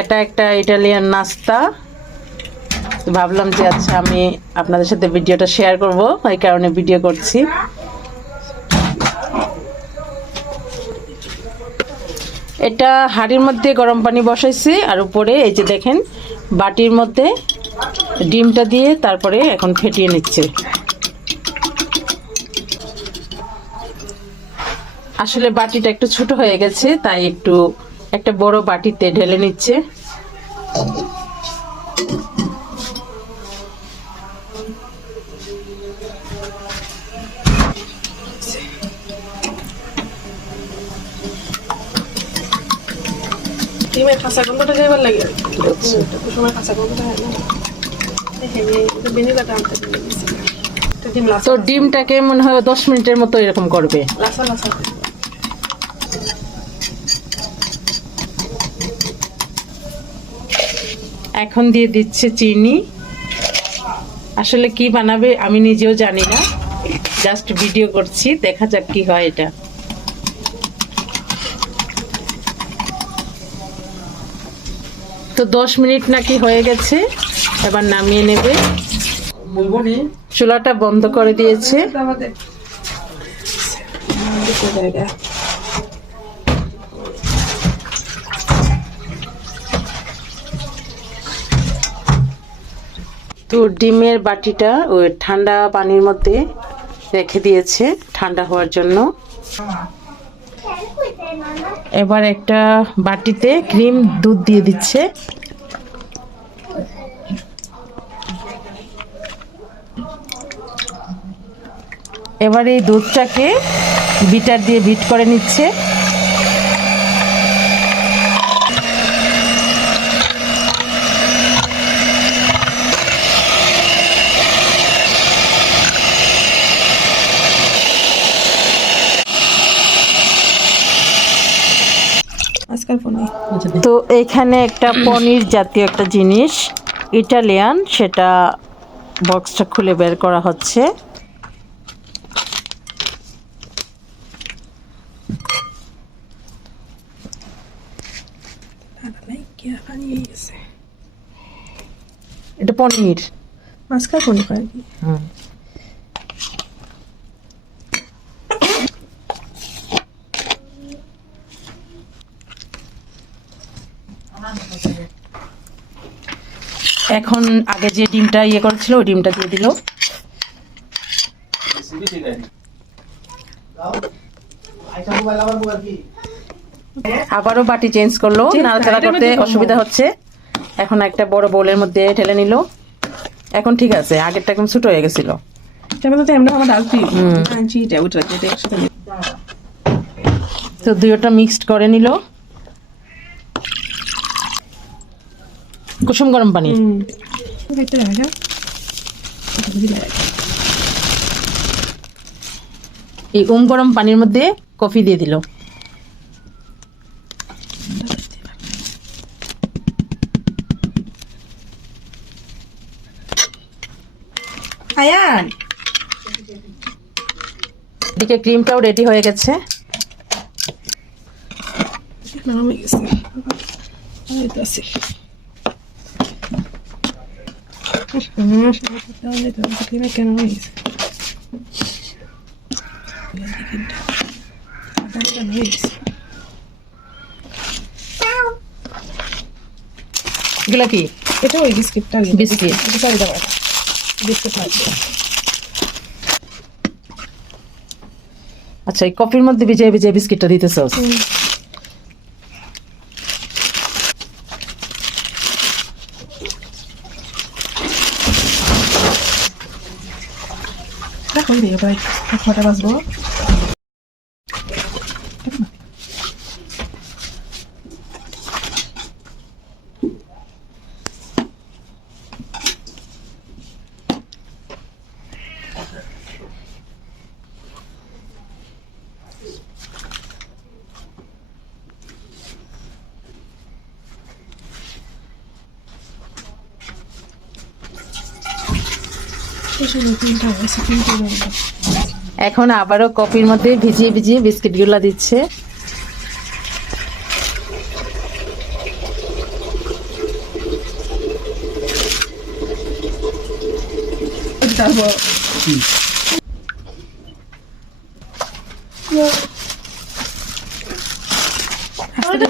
এটা একটা ইটালিয়ান নাস্তা, ভাবলাম যে আচ্ছা আমি আপনাদের সাথে ভিডিওটা শেয়ার করব, এই কারণে ভিডিও করছি। এটা হাঁড়ির মধ্যে গরম পানি বসাইছি, আর উপরে এই যে দেখেন বাটির মধ্যে ডিমটা দিয়ে তারপরে এখন ফেটিয়ে নিচ্ছে। আসলে বাটিটা একটু ছোট হয়ে গেছে, তাই একটু একটা বড় বাটিতে ঢেলে নিচ্ছে। ডিমের কাঁচা গন্ধটা যাইবার লাগে, সময় কাঁচা গন্ধটা হয় না। তো ডিমটাকে মনে হয় 10 মিনিটের মতো এরকম করবে। এখন দিয়ে দিচ্ছে চিনি। আসলে কি বানাবে আমি নিজেও জানি না, জাস্ট ভিডিও করছি, দেখা যাক কি হয়। এটা তো 10 মিনিট নাকি হয়ে গেছে, এবার নামিয়ে নেবে। চুলাটা বন্ধ করে দিয়েছে। তো ডিমের বাটিটা ওই ঠান্ডা পানির মধ্যে রেখে দিয়েছে ঠান্ডা হওয়ার জন্য। এবার একটা বাটিতে ক্রিম দুধ দিয়ে দিচ্ছে। এবার এই দুধটাকে বিটার দিয়ে বিট করে নিচ্ছে। তো এখানে একটা পনির জাতীয় একটা জিনিস ইটালিয়ান, সেটা বক্সটা খুলে বের করা হচ্ছে। এটা পনির, মাস্কার পনির আর কি। এখন আগে যে ডিমটা ইয়ে করেছিল ওই ডিমটা দিয়ে দিল। আবারও বাটি চেঞ্জ করলো, নাড়াচাড়া করতে অসুবিধা হচ্ছে। এখন একটা বড় বোলের মধ্যে ঢেলে নিল। এখন ঠিক আছে, আগেরটা একদম ছোট হয়ে গেছিল। তো দুইটা মিক্সড করে নিল। কুসুম গরম পানি, এই গরম পানির মধ্যে কফি দিয়ে দিল। এদিকে ক্রিমটাও রেডি হয়ে গেছে। এগুলা কি? এটা ওই বিস্কিটটা, বিস্কিট। বিস্কিট লাগবে। আচ্ছা, এই কফির মধ্যে ভিজিয়ে ভিজিয়ে বিস্কিটটা দিতেছ? কটা বাজবো? এখন আবারও কফির মধ্যে ভিজিয়ে ভিজিয়ে বিস্কিট গুলা দিচ্ছে।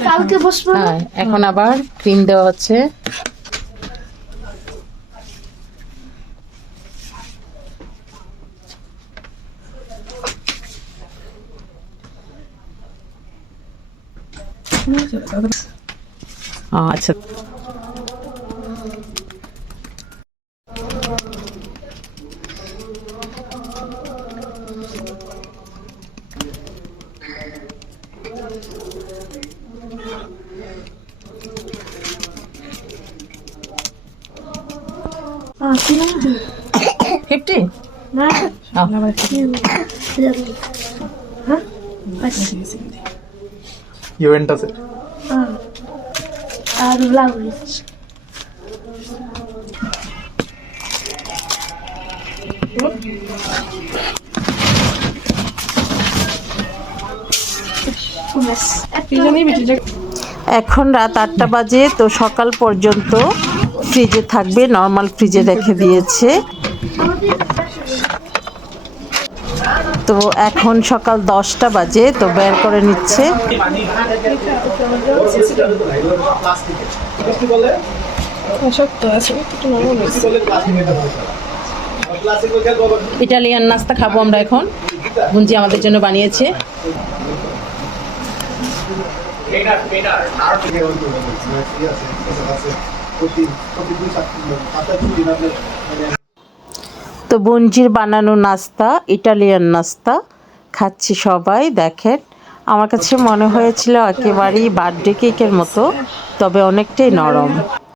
কালকে বসবো না? হ্যাঁ, এখন আবার ক্রিম দেওয়া হচ্ছে। আচ্ছা, কিনা? 50? না, Oh. হ্যাঁ? বাস। Juventus. আর ব্লাউজ। ব্যাস, কি জানি বেটিটা এখন রাত 8টা বাজে, তো সকাল পর্যন্ত ফ্রিজে থাকবে, নর্মাল ফ্রিজে রেখে দিয়েছে। তো এখন সকাল 10টা বাজে, তো বের করে নিচ্ছে। শক্ত আছে, একটু নরম আছে। ইটালিয়ান নাস্তা খাবো আমরা এখন। গুঞ্জি আমাদের জন্য বানিয়েছে। তো বঞ্জির বানানো নাস্তা, ইটালিয়ান নাস্তা খাচ্ছি সবাই। দেখেন, আমার কাছে মনে হয়েছিল একেবারেই বার্থডে কেকের মতো, তবে অনেকটাই নরম।